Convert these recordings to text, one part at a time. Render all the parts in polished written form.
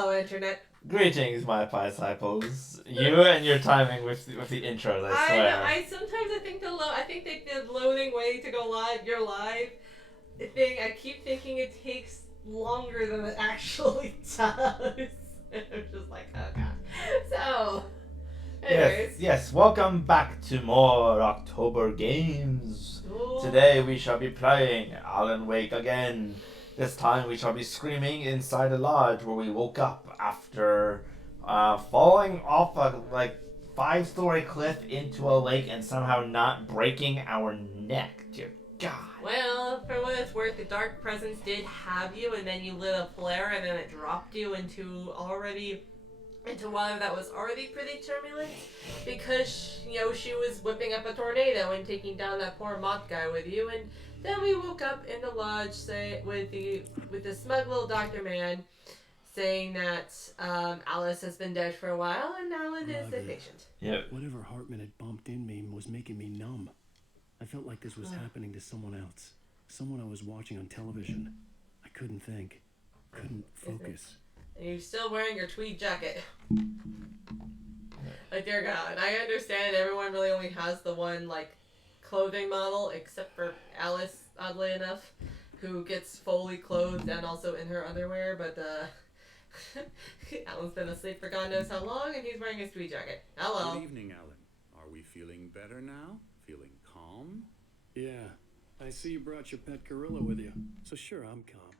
Hello, Internet. Greetings, my disciples. You and your timing with the intros, I swear. I think the loading way to go live, your live thing. I keep thinking it takes longer than it actually does. I'm just like, oh god. So, anyways. Yes. Welcome back to more October games. Ooh. Today we shall be playing Alan Wake again. This time we shall be screaming inside a lodge where we woke up after falling off a 5-story cliff into a lake and somehow not breaking our neck. Dear God. Well, for what it's worth, the dark presence did have you, and then you lit a flare, and then it dropped you into water that was already pretty turbulent, because she was whipping up a tornado and taking down that poor moth guy with you, and then we woke up in the lodge, with the smug little doctor man, saying that Alice has been dead for a while, and Alan is the patient. Yeah. Whatever Hartman had bumped in me was making me numb. I felt like this was happening to someone else. Someone I was watching on television. I couldn't think. Couldn't focus. And you're still wearing your tweed jacket. Like, dear God. I understand everyone really only has the one, clothing model, except for Alice, oddly enough, who gets fully clothed and also in her underwear, but, Alan's been asleep for God knows how long, and he's wearing his tweed jacket. Hello. Good evening, Alan. Are we feeling better now? Feeling calm? Yeah. I see you brought your pet gorilla with you. So sure, I'm calm.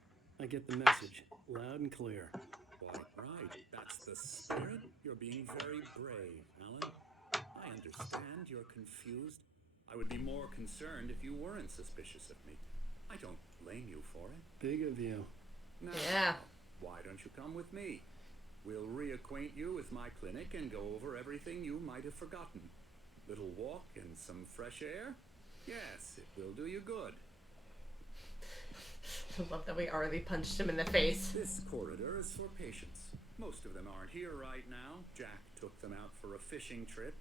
I get the message. Loud and clear. Quite right. That's the spirit. You're being very brave, Alan. I understand you're confused. I would be more concerned if you weren't suspicious of me. I don't blame you for it. Big of you. Now, Yeah. why don't you come with me? We'll reacquaint you with my clinic and go over everything you might have forgotten. Little walk and some fresh air? Yes, it will do you good. I love that we already punched him in the face. This corridor is for patients. Most of them aren't here right now. Jack took them out for a fishing trip,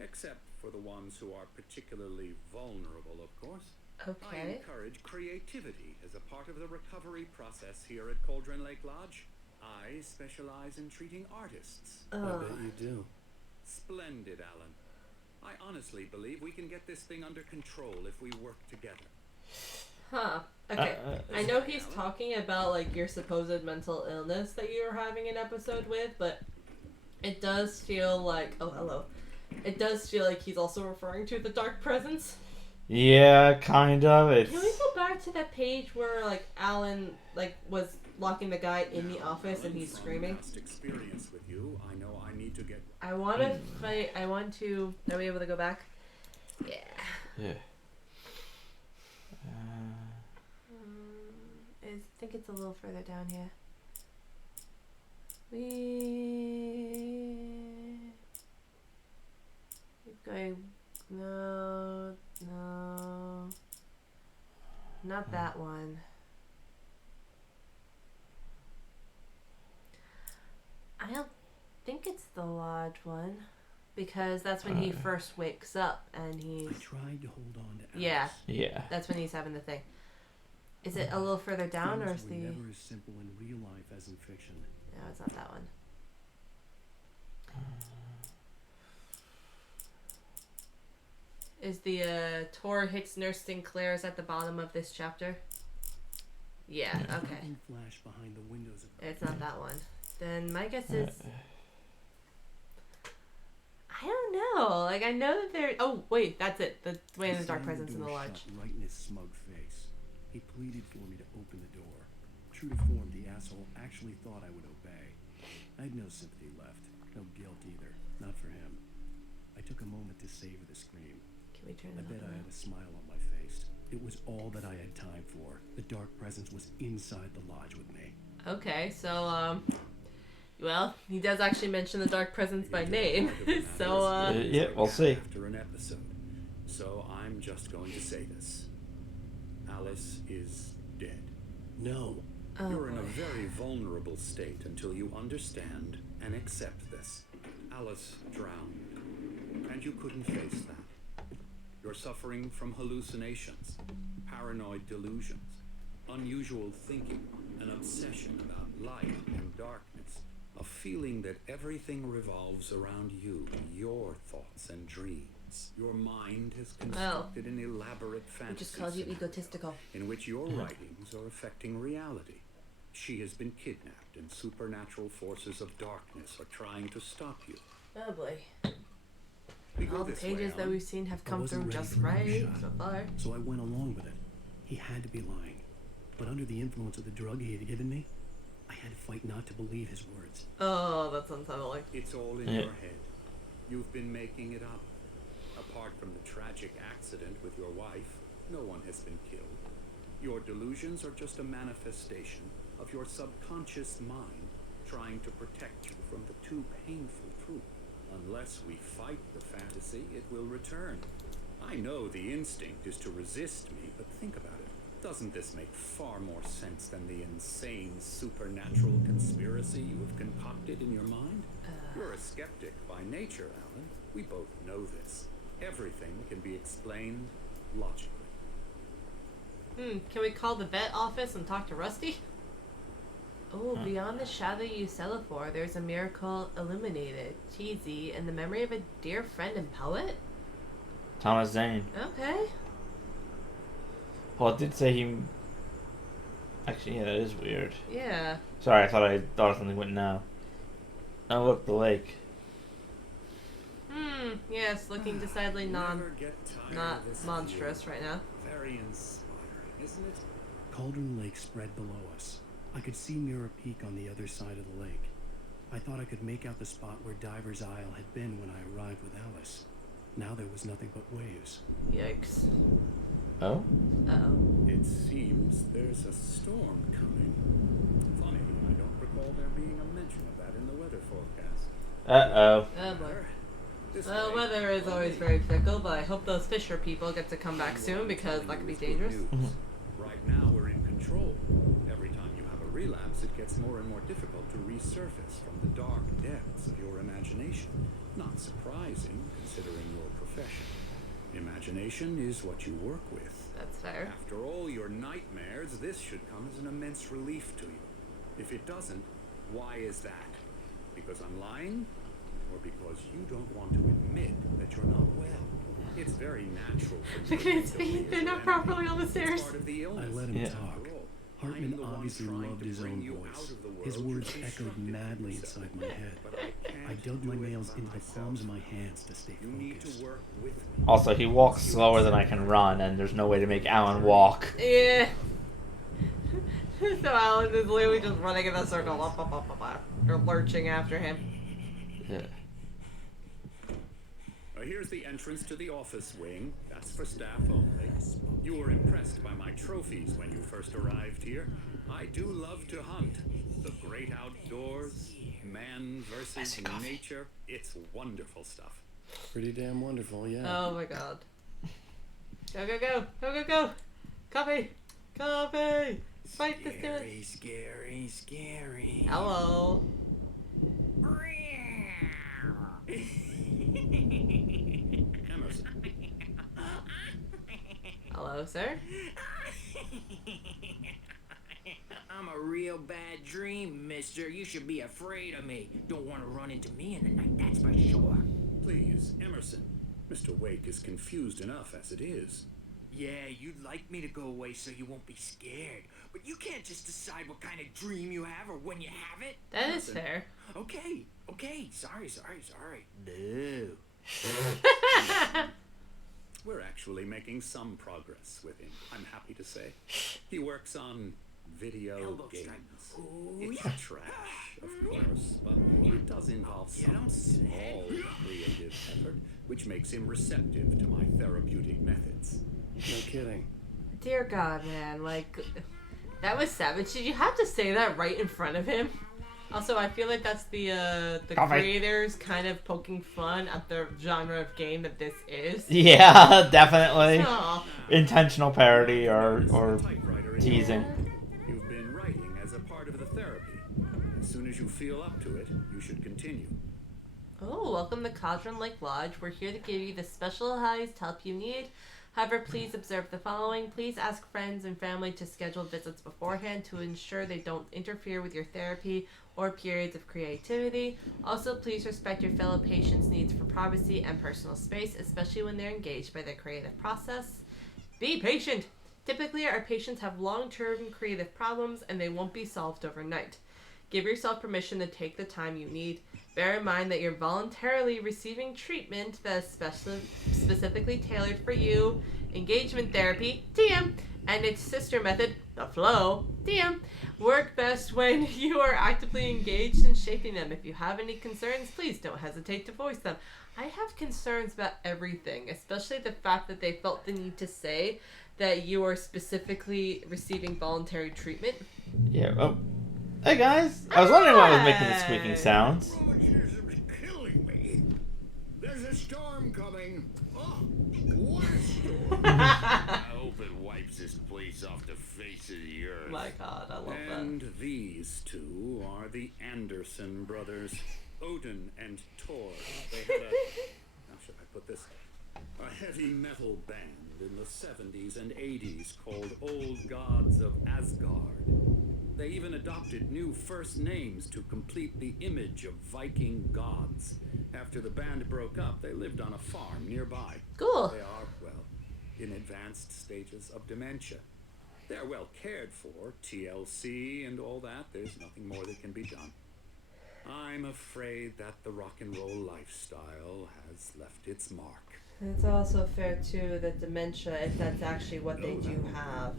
except for the ones who are particularly vulnerable, of course. I Okay. encourage creativity as a part of the recovery process here at Cauldron Lake Lodge. I specialize in treating artists. I bet you do. Splendid, Alan. I honestly believe we can get this thing under control if we work together. Huh. Okay. I know he's talking about, your supposed mental illness that you were having an episode with, but it does feel like... Oh, hello. It does feel like he's also referring to the dark presence. Yeah, kind of. Can we go back to that page where, Alan, was locking the guy in the office and he's screaming? Past experience with you, I know I need to get... I want to fight... Are we able to go back? Yeah. Yeah. I think it's a little further down here. Keep going. No. Not that one. I don't think it's the lodge one. Because that's when he first wakes up and he's... I tried to hold on to Alice. Yeah. Yeah. That's when he's having the thing. Is it a little further down, or is Things were never as simple in real life as in fiction. No, it's not that one. Is the Tor hits Nurse Sinclair's at the bottom of this chapter? Yeah, okay. Something flashed behind the windows of It's not that one. Then my guess is... I don't know. I know that there... Oh, wait, that's it. The way in the dark presence in the lodge. Right in his smug face. He pleaded for me to open the door. True to form, the asshole actually thought I would obey. I had no sympathy left. No guilt either. Not for him. I took a moment to savor the scream. Can we turn I that bet on? I had a smile on my face. It was all that I had time for. The dark presence was inside the lodge with me. Okay, so, well, he does actually mention the dark presence by name. So, Yeah, we'll see. After an episode. So I'm just going to say this. Alice is dead. No. oh You're in a boy. very vulnerable state until you understand and accept this. Alice drowned, and you couldn't face that. You're suffering from hallucinations, paranoid delusions, unusual thinking, an obsession about light and darkness, feeling that everything revolves around you, your thoughts and dreams. Your mind has constructed an elaborate I fantasy just called you scenario egotistical. in which your writings are affecting reality. She has been kidnapped, and supernatural forces of darkness are trying to stop you. Oh boy. We go All the this way, pages that Alan. we've seen have I come wasn't through ready just for another right shot, so far. so I went along with it. He had to be lying. But under the influence of the drug he had given me, I had to fight not to believe his words. Oh, that's unsettling. It's all in your head. You've been making it up. Apart from the tragic accident with your wife, no one has been killed. Your delusions are just a manifestation of your subconscious mind trying to protect you from the too painful truth. Unless we fight the fantasy, it will return. I know the instinct is to resist me, but think about it. Doesn't this make far more sense than the insane supernatural conspiracy you have concocted in your mind? You're a skeptic by nature, Alan. We both know this. Everything can be explained logically. Can we call the vet office and talk to Rusty? Oh, beyond the shadow you sell it for, there's a miracle illuminated, cheesy, in the memory of a dear friend and poet? Thomas Zane. Okay. Well, it did say he... Actually, yeah, that is weird. Yeah. Sorry, I thought something went now. Oh, look, the lake. Yes, looking decidedly Never get tired not of this monstrous view. right now. Very inspiring, isn't it? Cauldron Lake spread below us. I could see Mirror Peak on the other side of the lake. I thought I could make out the spot where Diver's Isle had been when I arrived with Alice. Now there was nothing but waves. Yikes. Oh? Uh-oh. It seems there's a storm coming. Funny, I don't recall there being a mention of that in the weather forecast. Uh-oh. Oh boy. This Well, way. weather is always very fickle, but I hope those Fisher people get to come back soon because that could be dangerous. Right now we're in control. Every time you have a relapse, it gets more and more difficult to resurface from the dark depths of your imagination. Not surprising, considering your profession. Imagination is what you work with. That's fair. After all your nightmares, this should come as an immense relief to you. If it doesn't, why is that? Because I'm lying? Or because you don't want to admit that you're not well? It's very natural for you to Because think of me they're as not your properly enemy. on the It's stairs. part of the illness. I let him Yeah. talk. After all, Hartman I'm the one obviously trying loved to his bring own you voice. out of the His world words you echoed constructed madly yourself. inside my head. But I I can't dug my do it nails by into the myself. palms of my hands to stay You need focused. to work with me. Also, he walks slower than I can run, and there's no way to make Alan walk. Yeah. So Alan is literally just running in a circle. You're lurching after him. Yeah. Here's the entrance to the office wing. That's for staff only. You were impressed by my trophies when you first arrived here. I do love to hunt. The great outdoors, man versus nature. It's wonderful stuff. Pretty damn wonderful, yeah. Oh my god. Go, go, go. Go, go, go. Coffee. Coffee. Fight this guy. Scary. Hello. Emerson, Hello, sir. I'm a real bad dream, mister. You should be afraid of me. Don't want to run into me in the night, that's for sure. please, Emerson. Mr. Wake is confused enough as it is. Yeah, you'd like me to go away so you won't be scared. But you can't just decide what kind of dream you have or when you have it. That is fair. Okay. Sorry. Boo. We're actually making some progress with him, I'm happy to say. He works on video Elbow games. strike. Ooh, It's yeah. trash, of course, but it does involve Yeah, some don't say small creative effort, which makes him receptive to my therapeutic methods. No kidding. Dear God, man. Like, that was savage. Did you have to say that right in front of him? Also, I feel like that's the Coffee. creators kind of poking fun at the genre of game that this is. Yeah, definitely. Aw. Intentional parody or Typewriter in teasing. You've been writing as a part of the therapy. As soon as you feel up to it, you should continue. Oh, welcome to Cauldron Lake Lodge. We're here to give you the specialized help you need. However, please observe the following. Please ask friends and family to schedule visits beforehand to ensure they don't interfere with your therapy or periods of creativity. Also, please respect your fellow patients' needs for privacy and personal space, especially when they're engaged by their creative process. Be patient! Typically, our patients have long-term creative problems and they won't be solved overnight. Give yourself permission to take the time you need. Bear in mind that you're voluntarily receiving treatment that is specifically tailored for you. Engagement therapy, TM, and its sister method, the flow, TM, work best when you are actively engaged in shaping them. If you have any concerns, please don't hesitate to voice them. I have concerns about everything, especially the fact that they felt the need to say that you are specifically receiving voluntary treatment. Yeah. Oh. Hey guys. I was wondering why I was making the squeaking sounds. Rheumatism's killing me. There's a storm coming. Oh, what a storm. I hope it wipes this place off the face of the earth. My God, I love And these two are the Anderson brothers, Odin and Thor. They had a, how should I put this? A heavy metal band in the 70s and 80s called Old Gods of Asgard. They even adopted new first names to complete the image of Viking gods. After the band broke up, they lived on a farm nearby. Cool. They are, well, in advanced stages of dementia. They're well cared for, TLC and all that. There's nothing more that can be done. I'm afraid that the rock and roll lifestyle has left its mark. It's also fair too that dementia, if that's actually what they do have,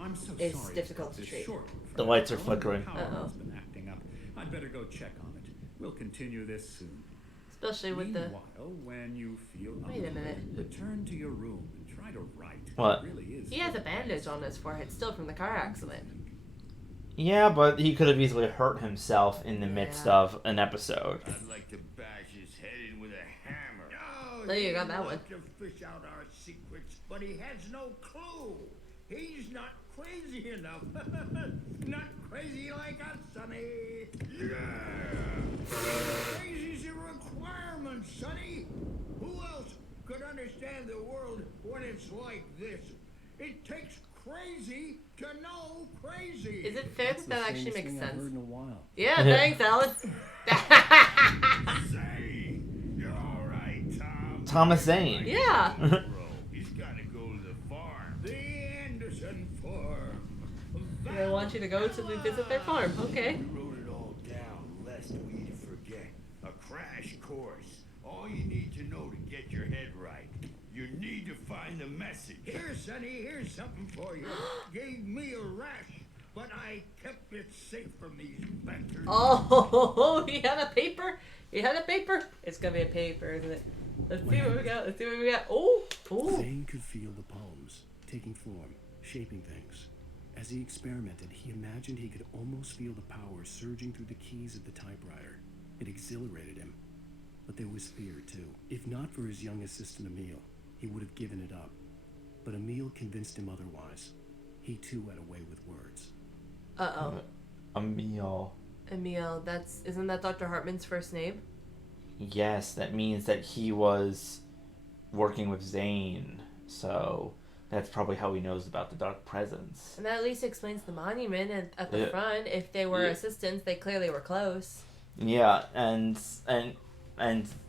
I'm so it's sorry difficult about to this treat. short one, The Fred. lights are I wonder if flickering. Power Uh-oh. has been acting up. I'd better go check on it. We'll continue this soon. Especially with the. Meanwhile, when you feel Wait a minute. return to your room and try to write. What? It really is. He has a bandage on his forehead still from the car accident. Yeah, but he could have easily hurt himself in the midst Yeah. of an episode. I'd like to bash his head in with a hammer. Oh, There you he got that wants to fish out our secrets, but he has no clue. He's not crazy enough. Not crazy like us, Sonny. Yeah. Crazy's a requirement, Sonny. Who else could understand the world when it's like this? It takes crazy to know crazy. Is it fair that that actually makes I've sense? heard in a while. Yeah, thanks, Alan. Say, you're all right, Tom. Thomas Zane. Yeah. Bro, he's got to go to the farm. The Anderson farm. They want you to go to visit their farm. Okay. We wrote it all down, lest we forget. A crash course. All you need to know to get your head right. You need to find the message. Here, Sonny, here's something for you. Gave me a rash, but I kept it safe from these bastards. Oh, he had a paper. He had a paper. It's gonna be a paper, isn't it? Let's see what we got. Let's see what we got. Oh, oh. Zane could feel the poems, taking form, shaping things. As he experimented, he imagined he could almost feel the power surging through the keys of the typewriter. It exhilarated him. But there was fear, too. If not for his young assistant Emil, he would have given it up. But Emil convinced him otherwise. He, too, had a way with words. Uh-oh. Emil. Emil, isn't that Dr. Hartman's first name? Yes, that means that he was working with Zane. So that's probably how he knows about the Dark Presence. And that at least explains the monument at the Yeah. front. If they were Yeah. assistants, they clearly were close. Yeah, and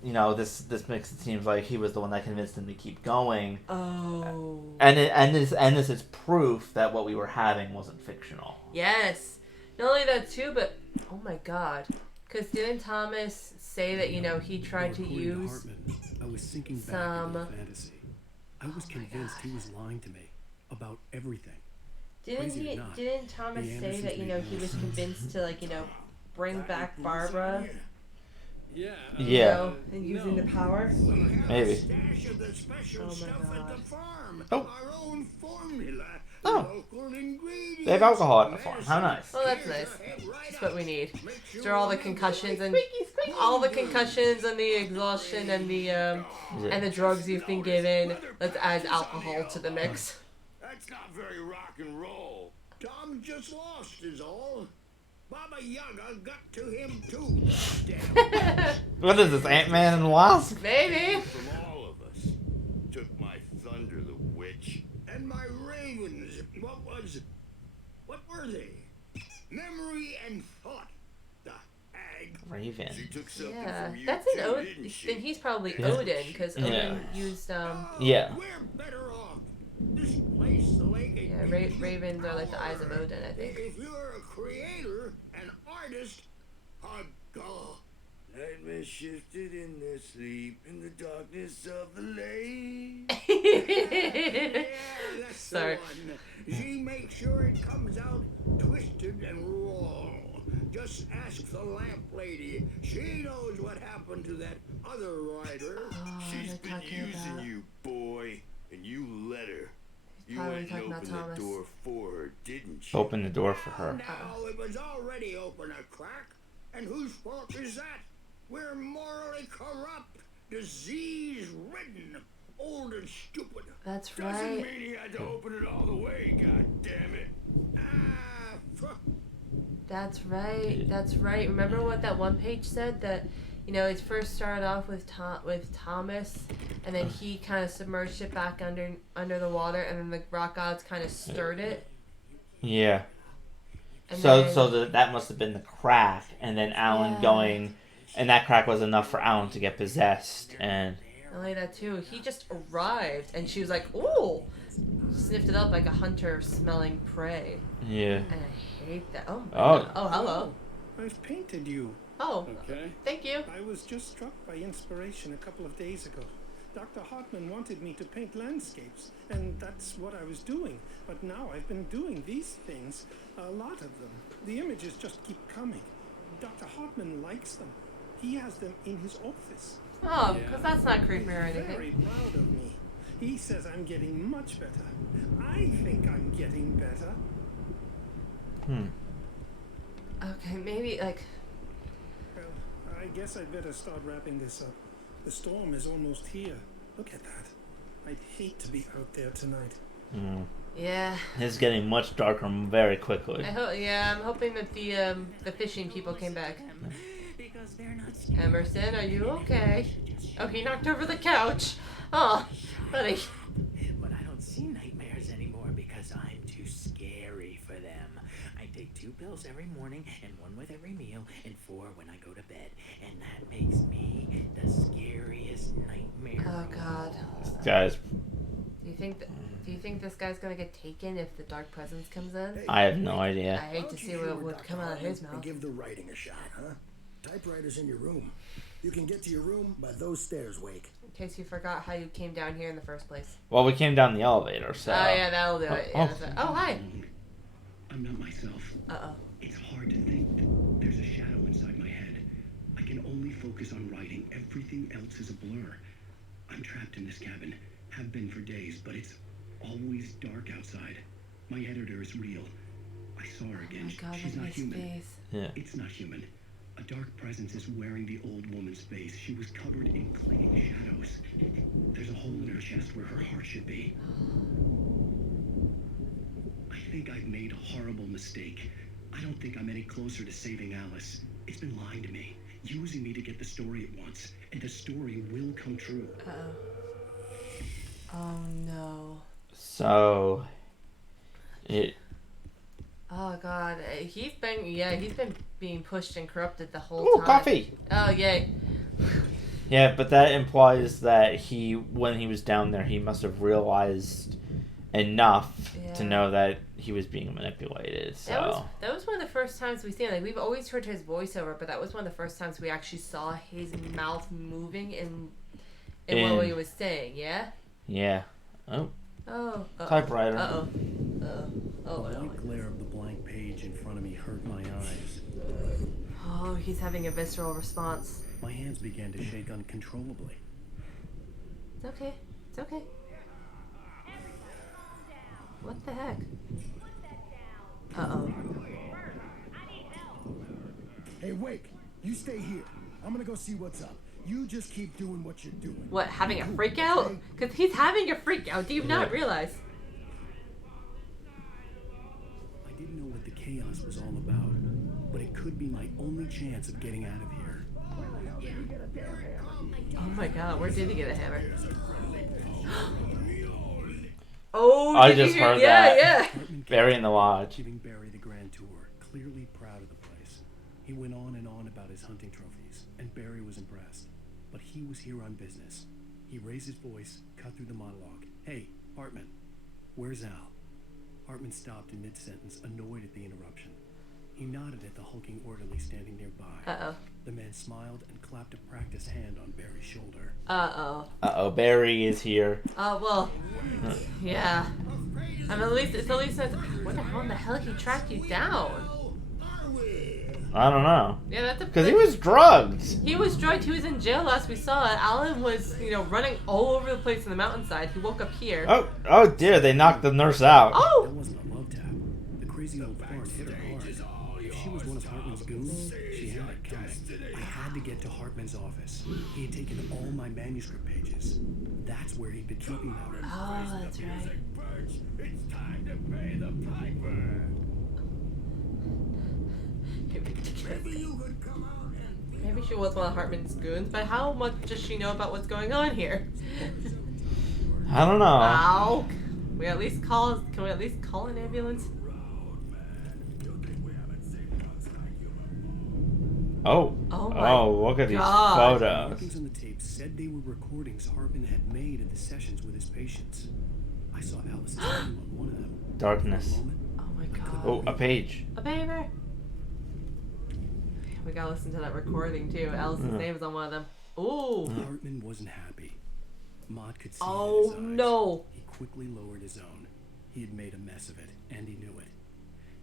you know, this makes it seem like he was the one that convinced him to keep going. Oh. And this is proof that what we were having wasn't fictional. Yes. Not only that too, but oh my God, because didn't Thomas say that he tried to According use? Hartman, I was sinking back into the fantasy. I was convinced he was lying to me about everything. Crazy or not, Didn't Thomas the say that Andersons he made was no convinced to bring back Barbara? Yeah. Yeah. And using the power. Maybe. Stash of the special Oh my stuff God. at the farm. Oh. Our own formula. Oh. Local ingredients. They have alcohol at the farm. How nice. Oh, that's nice. That's what we need. After all the concussions and the exhaustion and the drugs you've been given, let's add alcohol to the mix. That's not very rock and roll. Tom just lost is all. Baba Yaga got to him too. Damn. What is this, Ant-Man and Wasp? Maybe. From all of us. Took my thunder, the witch. And my ravens. What were they? Memory and thought. The hag. Raven. She took something Yeah, from you that's an too, Odin. didn't she? Then he's probably Yeah. Odin, because Odin Yeah. used Yeah. We're better off. This place, the lake, yeah, ravens are like the eyes of Odin, I think. If you're a creator, an artist, a god. Nightmare shifted in their sleep in the darkness of the lake. Yeah, that's Sorry. the one. She makes sure it comes out twisted and raw. Just ask the lamp lady. She knows what happened to that other rider. Oh, She's they're been talking using about- you, boy, and you let her. You probably went and talking about opened the Thomas. door for her, didn't you? Open the door for her. Now, it was already open a crack, and whose fault is that? We're morally corrupt, disease-ridden, old and stupid. That's Doesn't right. mean he had to open it all the way, god damn it. Ah, fuck. That's right. That's right. Remember what that one page said? That, you know, it first started off with Thomas, and then he kind of submerged it back under the water, and then the rock gods kind of stirred it. Yeah. And So then, that must have been the crack, and then Alan Yeah. going, and that crack was enough for Alan to get possessed, and not only that too, he just arrived, and she was like, "Ooh," sniffed it up like a hunter smelling prey, yeah. and I hate that. Oh. My Oh. God. Oh, hello. I've painted you. Oh, Okay. thank you. I was just struck by inspiration a couple of days ago. Dr. Hartman wanted me to paint landscapes, and that's what I was doing. But now I've been doing these things, a lot of them. The images just keep coming. Dr. Hartman likes them. He has them in his office. Oh, because that's not creepy or He's anything. very proud of me. He says I'm getting much better. I think I'm getting better. Okay, maybe like. Well, I guess I'd better start wrapping this up. The storm is almost here. Look at that. I'd hate to be out there tonight. Yeah. It's getting much darker very quickly. I'm hoping that the fishing people came back. Because they're not scared. Emerson, are you okay? Oh, he knocked over the couch. Oh, buddy. But I don't see nightmares anymore because I'm too scary for them. I take 2 pills every morning and 1 with every meal and 4 when I go to bed. And that makes me the scariest nightmare. Oh God. Guys, Do you think this guy's gonna get taken if the dark presence comes in? I have no I idea. hate to see what would come out of his And mouth. give the writing a shot, huh? Typewriter's in your room. You can get to your room by those stairs, Wake. In case you forgot how you came down here in the first place. Well, we came down the elevator, so. Oh yeah, that'll do it. Yeah, Oh. that's right. Oh hi. I'm not myself. Uh oh. It's hard to think. There's a shadow inside my head. I can only focus on writing. Everything else is a blur. I'm trapped in this cabin. Have been for days, but it's always dark outside. My editor is real. I saw her Oh again. my God, She's look at not his human. face. Yeah. It's not human. A dark presence is wearing the old woman's face. She was covered in clinging shadows. There's a hole in her chest where her heart should be. I think I've made a horrible mistake. I don't think I'm any closer to saving Alice. It's been lying to me, using me to get the story it wants, and the story will come true. Uh oh. Oh no. So. Oh God. He's been being pushed and corrupted the whole Ooh, time. coffee! Oh yay. Yeah, but that implies that when he was down there, he must have realized enough to Yeah. know that he was being manipulated. So. That was one of the first times we seen. Like we've always heard his voiceover, but that was one of the first times we actually saw his mouth moving in what he was saying. Yeah. Yeah. Oh. Oh. Typewriter. Uh oh. Oh The no. white glare of the blank page in front of me hurt my eyes. Oh, he's having a visceral response. My hands began to shake uncontrollably. It's okay. It's okay. What the heck? Uh oh. Hey, Wake, you stay here. I'm gonna go see what's up. You just keep doing what you're doing. What, having a freak out? Because he's having a freak out. Do you not realize? I didn't know what the chaos was all about, but it could be my only chance of getting out of here. Oh my god, where did he get a hammer? Oh, I did you just hear? heard Yeah, that. yeah. Hartman Barry in the lodge. giving Barry the grand tour, clearly proud of the place. He went on and on about his hunting trophies, and Barry was impressed. But he was here on business. He raised his voice, cut through the monologue. Hey, Hartman, where's Al? Hartman stopped in mid-sentence, annoyed at the interruption. He nodded at the hulking orderly standing nearby. Uh-oh. The man smiled and clapped a practiced hand on Barry's shoulder. Uh-oh, Barry is here. Oh, well, yeah. I mean, at least that's, what the hell in the hell he tracked you down? I don't know. Yeah, that's a... Because he was drugged. He was drugged. He was in jail last we saw it. Alan was, running all over the place in the mountainside. He woke up here. Oh dear, they knocked the nurse out. That Oh! wasn't a love tap. The crazy old fart hit her hard. If she was one of Hartman's goons, she had it coming. I had to get to Hartman's office. He had taken all my manuscript pages. That's where he'd been keeping them. Oh, that's right. It's time to pay the piper. Maybe you could come out and Maybe she was one of Hartman's goons, but how much does she know about what's going on here? I don't know. Ow. Can we at least call an ambulance? Oh. Oh my Look at these God. photos. Markings on the tape said they were recordings Hartman had made at the sessions with his patients. I saw Alice's name on one of them. Darkness. For a moment, Oh my god. Oh, a page. A paper. We gotta listen to that recording too. Alice's name is on one of them. Ooh. Hartman wasn't happy. Maud could see Oh, it in his eyes. no. He quickly lowered his own. He had made a mess of it, and he knew it.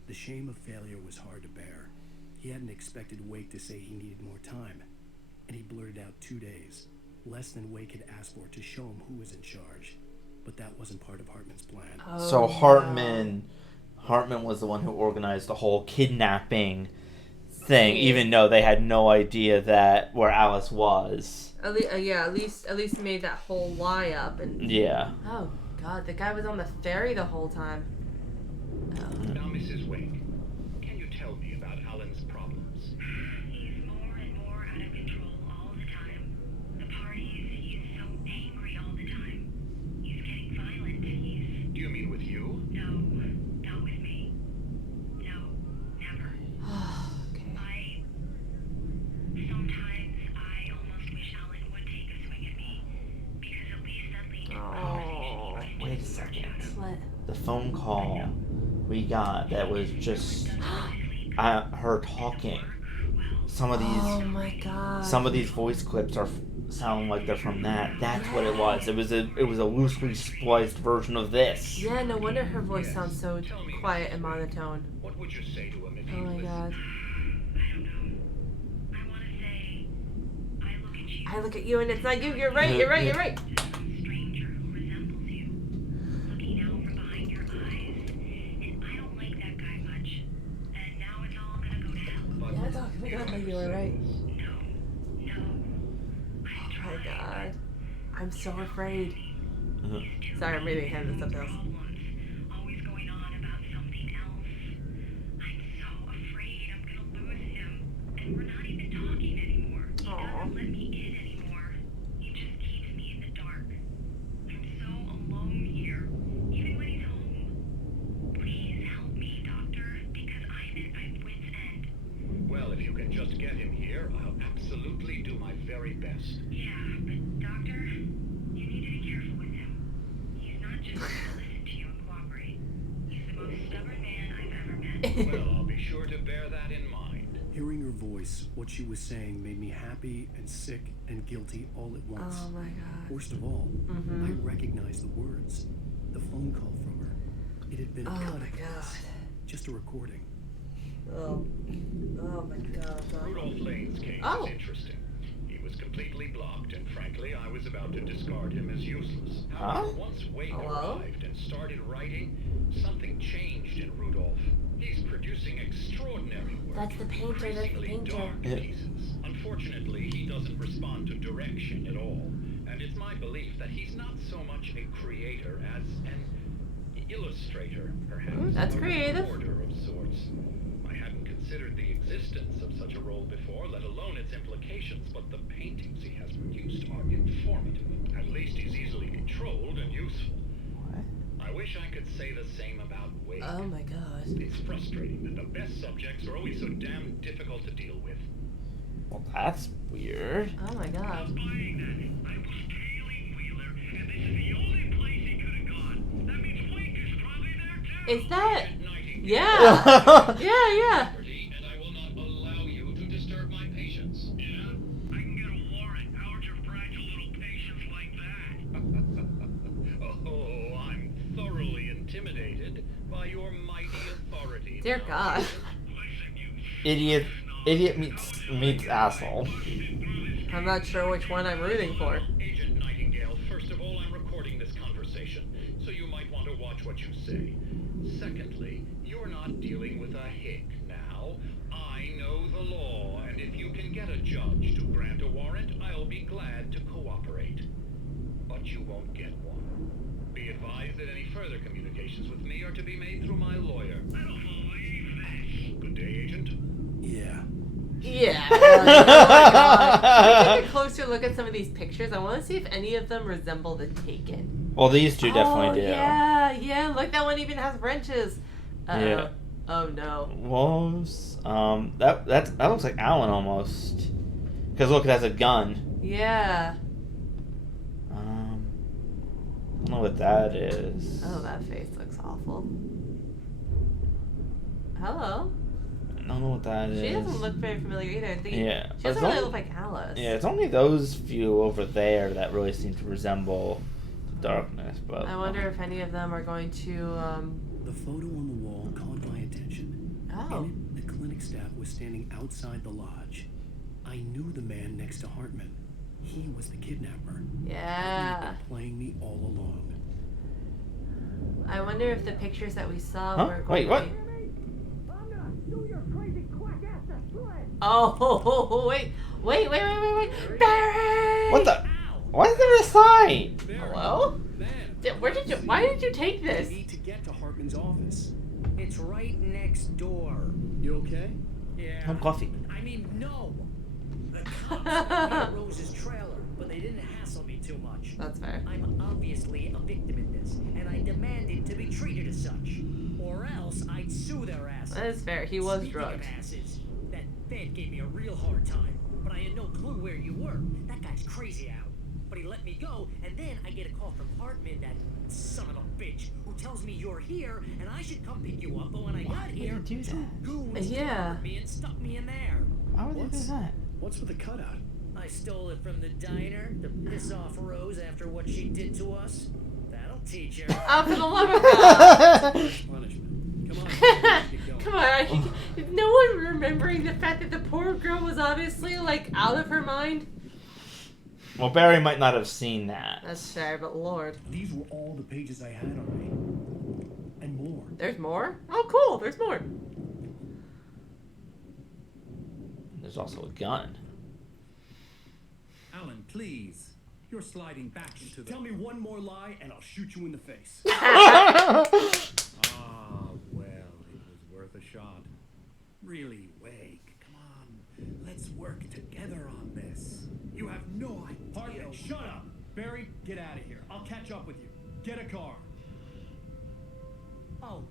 The shame of failure was hard to bear. He hadn't expected Wake to say he needed more time, and he blurted out 2 days, less than Wake had asked for to show him who was in charge. But that wasn't part of Hartman's plan. So Hartman was the one who organized the whole kidnapping thing, even though they had no idea that where Alice was. At least made that whole lie up and. Yeah. Oh god, the guy was on the ferry the whole time. Now, Mrs. Wake, can you tell me about Alan's problems? He's more and more out of control all the time. The parties, he's so angry all the time. He's getting violent. Do you mean with you? No, not with me. No, never. Okay. Sometimes I almost wish Alan would take a swing at me. Because at least that lead to conversation. Wait a second. What? The phone call we got that was just her talking. Some of Oh these my god. voice clips sound like they're from that. That's what it was. It was a loosely spliced version of this. Yeah, no wonder her voice sounds so quiet and monotone. What would you say to him if Oh he my listened? god. I don't know. I want to say, I look at you I look at you and it's not you. You're right. You're right. You're right. as some stranger who resembles you. Looking out from behind your eyes. And I don't like that guy much. And now it's all gonna go to hell. Yeah, oh my god, you were right. No. Oh my god. I'm so afraid. Mhm. Sorry, I'm reading ahead of the subtitles. Problems. Always going on about something else. I'm so afraid I'm gonna lose him. And we're not even talking anymore. He doesn't let me in anymore. He just keeps me in the dark. I'm so alone here, even when he's home. Please help me, Doctor, because I'm at my wit's end. Well, if you can just get him here, I'll absolutely do my very best. Yeah, but Doctor, you need to be careful with him. He's not just going to listen to you and cooperate. He's the most stubborn man I've ever met. Well, I'll be sure to bear that in mind. Hearing her voice, what she was saying made me happy and sick and guilty all at once. Oh my god. Worst of all, I recognized the words. The phone call from her. It had been a Oh cut my of god. this. Just a recording. Oh. Oh my god. Rudolph Lane's case Oh. is interesting. He was completely blocked, and frankly, I was about to discard him as useless. However, once Wake Hello? arrived and started writing, something changed in Rudolph. He's producing extraordinary work. That's the painter, that's the increasingly painter. dark Yeah. pieces. Unfortunately, he doesn't respond to direction at all, and it's my belief that he's not so much a creator as an illustrator, perhaps. That's a creative. reporter of sorts. I hadn't considered the existence of such a role before, let alone its implications, but the paintings he has produced are informative. At least he's easily controlled and useful. What? I wish I could say the same about Wake. Oh my god. It's frustrating that the best subjects are always so damn difficult to deal with. Well, that's weird. Oh my god. Buying that. I was tailing Wheeler, and this is the only place he could have gone. That means Wake is probably there too. Is that? Agent Nightingale, Yeah. Yeah. property, and I will not allow you to disturb my patients. Yeah? I can get a warrant. How'd your fragile little patients like that? Oh, I'm thoroughly intimidated by your mighty authority. Dear God. Listen, you Idiot meets asshole. I'm not sure which one I'm rooting for. Agent Nightingale, first of all, I'm recording this conversation, so you might want to watch what you say. Secondly, you're not dealing with a hick now. I know the law, and if you can get a judge to grant a warrant, I'll be glad to cooperate. But you won't get one. Be advised that any further communications with me are to be made through my lawyer. I don't believe this. Good day, Agent. Yeah. Yeah. Oh my god. Can we take a closer look at some of these pictures? I want to see if any of them resemble the Taken. Well, these two definitely do. Yeah. Look, that one even has wrenches. Yeah. Oh no. Wolves. That looks like Alan almost. Because look, it has a gun. Yeah. I don't know what that is. Oh, that face looks awful. Hello. I don't know what that is. She doesn't look very familiar either. I think Yeah, she but doesn't it's really only- look like Alice. Yeah, it's only those few over there that really seem to resemble the darkness. But I wonder if any of them are going to. The photo on the wall caught my attention. Oh. In it, the clinic staff was standing outside the lodge. I knew the man next to Hartman. He was the kidnapper. Yeah. Hartman had been playing me all along. I wonder if the pictures that we saw Huh? were going Wait, what? to be... I'm gonna sue your crazy quack ass to shreds. Oh, wait, Barry! What the? Why is there a sign? Hello? Why did you take I this? need to get to Hartman's office. It's right next door. You okay? Yeah. Have coffee. I mean, no. The cops let me at Rose's trailer, but they didn't hassle me too much. That's fair. I'm obviously a victim in this, and I demanded to be treated as such. Or else I'd sue their asses. That is fair. He was Speaking drugged. of asses, that Fed gave me a real hard time, but I had no clue where you were. That guy's crazy out. But he let me go, and then I get a call from Hartman, that son of a bitch, who tells me you're here, and I should come pick you up. But when I got here, do two that? goons Yeah. cornered me and stuck me in there. Why would they do that? What's with the cutout? I stole it from the diner to piss off Rose after what she did to us. That'll teach her. Oh, for the love of God! Punishment. Come on. let's get going. Come on, is no one remembering the fact that the poor girl was obviously, like, out of her mind? Well, Barry might not have seen that. That's fair, but Lord. These were all the pages I had on me. And more. There's more? Oh, cool, there's more. There's also a gun. Alan, please. You're sliding back into the... Tell me one more lie and I'll shoot you in the face. Ah, well, it was worth a shot. Really, Wake, come on. Let's work together on this. You have no idea... Hartman, shut up. Barry, get out of here. I'll catch up with you. Get a car. Oh,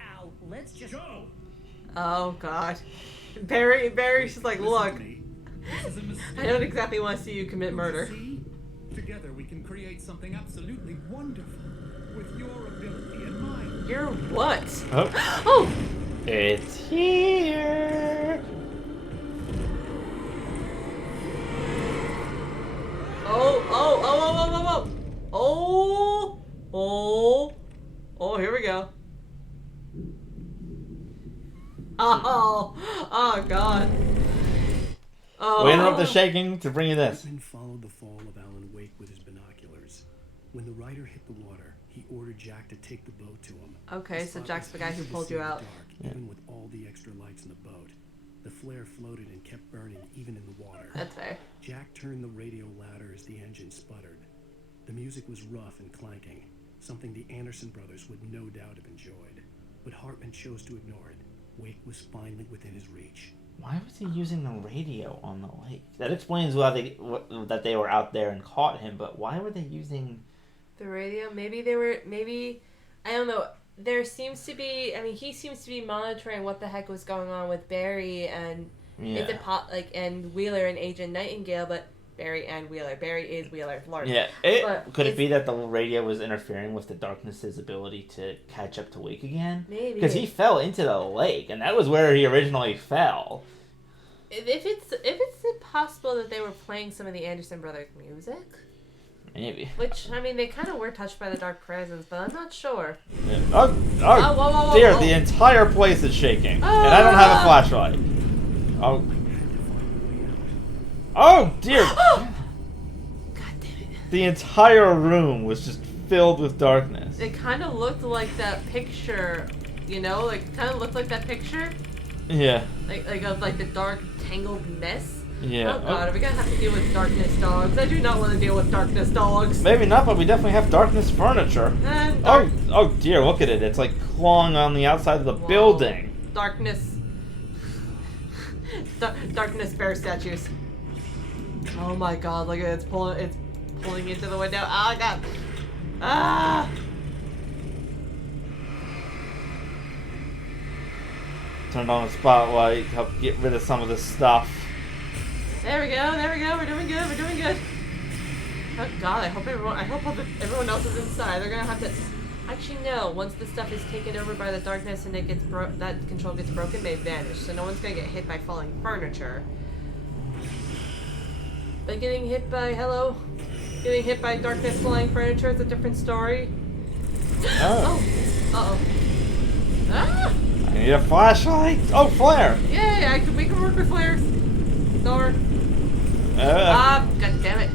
ow, let's just... Go! Oh, God. Barry's just like, look, This is a mistake. I don't exactly want to see you commit murder. See? Together we can create something absolutely wonderful. With your ability and mine. You're what? Oh, Oh! it's here. Oh, here we go. Oh, God. Oh. We interrupt the shaking to bring you this. Hartman followed the fall of Alan Wake with his binoculars. When the rider hit the water, he ordered Jack to take the boat to him. Okay, The so spot Jack's was the guy who easy to pulled see you in the out. dark, even with all the extra lights in the boat. The flare floated and kept burning even in the water. That's fair. Jack turned the radio louder as the engine sputtered. The music was rough and clanking, something the Anderson brothers would no doubt have enjoyed. But Hartman chose to ignore it. Wake was finally within his reach. Why was he using the radio on the lake? That explains why that they were out there and caught him, but why were they using the radio? Maybe I don't know. There seems to be. I mean, he seems to be monitoring what the heck was going on with Barry and and Wheeler and Agent Nightingale, but Barry and Wheeler. Barry is Wheeler. Lord. Yeah, could it be that the radio was interfering with the Darkness's ability to catch up to Wake again? Maybe. Because he fell into the lake, and that was where he originally fell. If it's possible that they were playing some of the Anderson Brothers music, maybe. Which I mean, they kind of were touched by the dark presence, but I'm not sure. Yeah. Whoa, dear! The entire place is shaking, and I don't have a flashlight. Oh dear! God damn it! The entire room was just filled with darkness. It kind of looked like that picture, kind of looked like that picture. Yeah. Like the dark tangled mess. Yeah. Oh god, are we gonna have to deal with darkness dogs? I do not want to deal with darkness dogs. Maybe not, but we definitely have darkness furniture. Oh dear, look at it. It's like clawing on the outside of the building. Darkness. Darkness bear statues. Oh my god, look at it. It's pulling into the window. Oh god. Ah! Turned on the spotlight, help get rid of some of this stuff. There we go. We're doing good. Oh god, I hope everyone else is inside. They're gonna have to. Actually, no. Once the stuff is taken over by the darkness and it gets that control gets broken, they vanish. So no one's gonna get hit by falling furniture. But getting hit by darkness flying furniture is a different story. Oh. Uh-oh. Ah! I need a flashlight. Oh, flare. Yeah, we can work with flares. Door. God damn it.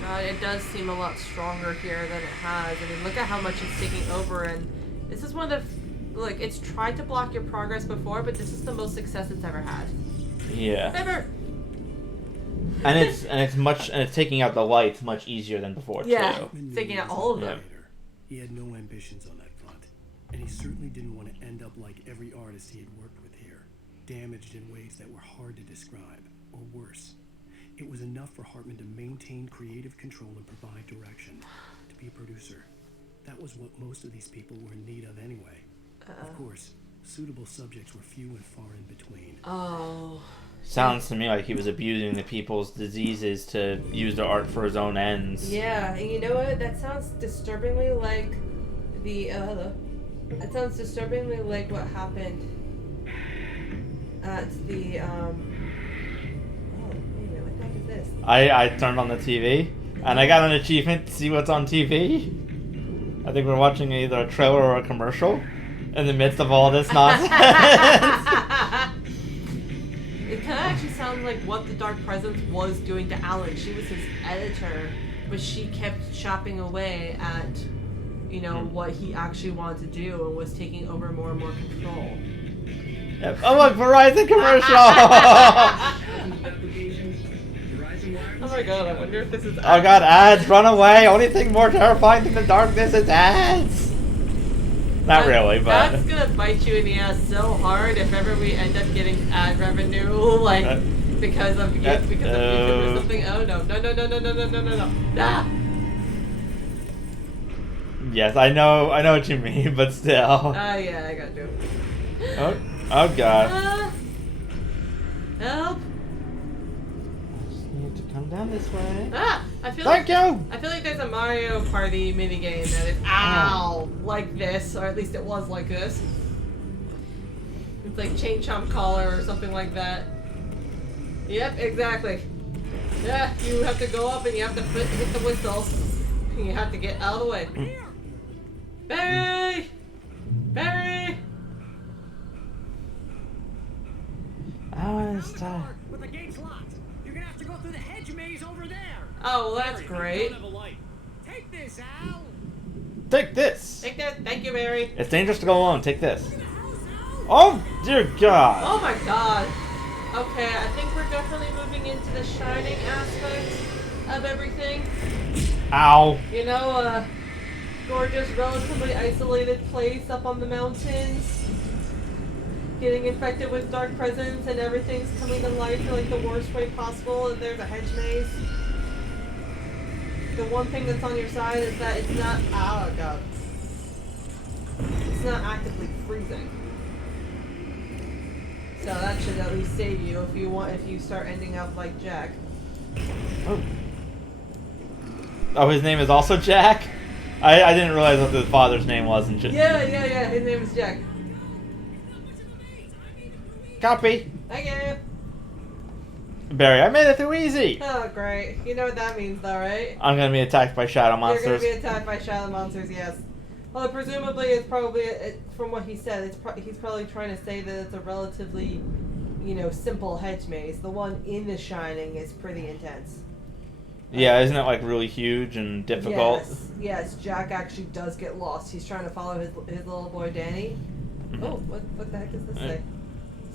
God, it does seem a lot stronger here than it has. I mean, look at how much it's taking over, and this is one of the... Look, it's tried to block your progress before, but this is the most success it's ever had. Yeah. Ever! And it's taking out the lights much easier than before, too. It's taking out all of them. He had no ambitions on that front, and he certainly didn't want to end up like every artist he had worked with here, damaged in ways that were hard to describe, or worse. It was enough for Hartman to maintain creative control and provide direction, to be a producer. That was what most of these people were in need of anyway. Of course, suitable subjects were few and far in between. Oh. Sounds to me like he was abusing the people's diseases to use their art for his own ends. Yeah, and you know what? That sounds disturbingly like that sounds disturbingly like what happened at the Oh, wait a minute, what the heck is this? I turned on the TV and I got an achievement to see what's on TV. I think we're watching either a trailer or a commercial in the midst of all this nonsense. It kind of actually sounds like what the Dark Presence was doing to Alan. She was his editor, but she kept chopping away at, what he actually wanted to do and was taking over more and more control. Yep. Oh look, Verizon commercial! Oh my god, I wonder if this is... Oh god, ads, run away! Only thing more terrifying than the darkness is ads! Not really, but... That's gonna bite you in the ass so hard if ever we end up getting ad revenue, because of music or something. Oh no. Ah! Yes, I know what you mean, but still. Yeah, I got to. Oh god. Help! Just need to come down this way. Thank you! I feel like there's a Mario Party minigame that is like this, or at least it was like this. It's like Chain Chomp Collar or something like that. Yep, exactly. Yeah, you have to go up and you have to hit the whistle. And you have to get out of the way. Barry! Barry! It's time. But the gate's locked. You're gonna have to go through the hedge maze over there. Oh, well, that's You great. don't have a light. Take this, Al. Take this! Take that. Thank you, Barry. It's dangerous to go alone. Take this. Oh, dear God! Oh my god. Okay, I think we're definitely moving into the shining aspect of everything. Ow! gorgeous, relatively isolated place up on the mountains, getting infected with dark presence, and everything's coming to life in like the worst way possible, and there's a hedge maze. The one thing that's on your side is that it's not, oh god, it's not actively freezing. So that should at least save you if you start ending up like Jack. Oh, his name is also Jack? I didn't realize what the father's name was. Yeah, his name is Jack. Copy. Thank you. Barry, I made it through easy. Oh, great. You know what that means, though, right? I'm gonna be attacked by shadow You're monsters. gonna be attacked by shadow monsters, yes. Well, presumably it's probably, from what he said, he's probably trying to say that it's a relatively, simple hedge maze. The one in The Shining is pretty intense. Yeah, isn't it like really huge and difficult? Yes, Jack actually does get lost. He's trying to follow his little boy Danny. Oh, what the heck does this say?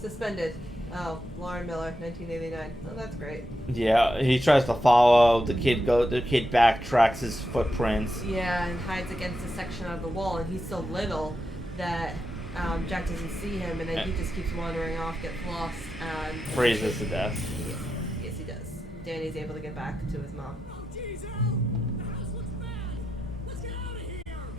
Suspended. Oh, Lauren Miller, 1989. Oh, that's great. Yeah, he tries to follow the kid. The kid backtracks his footprints. Yeah, and hides against a section of the wall, and he's so little that Jack doesn't see him, and then he just keeps wandering off, gets lost, and Freezes to death. Yes, he does. Danny's able to get back to his mom.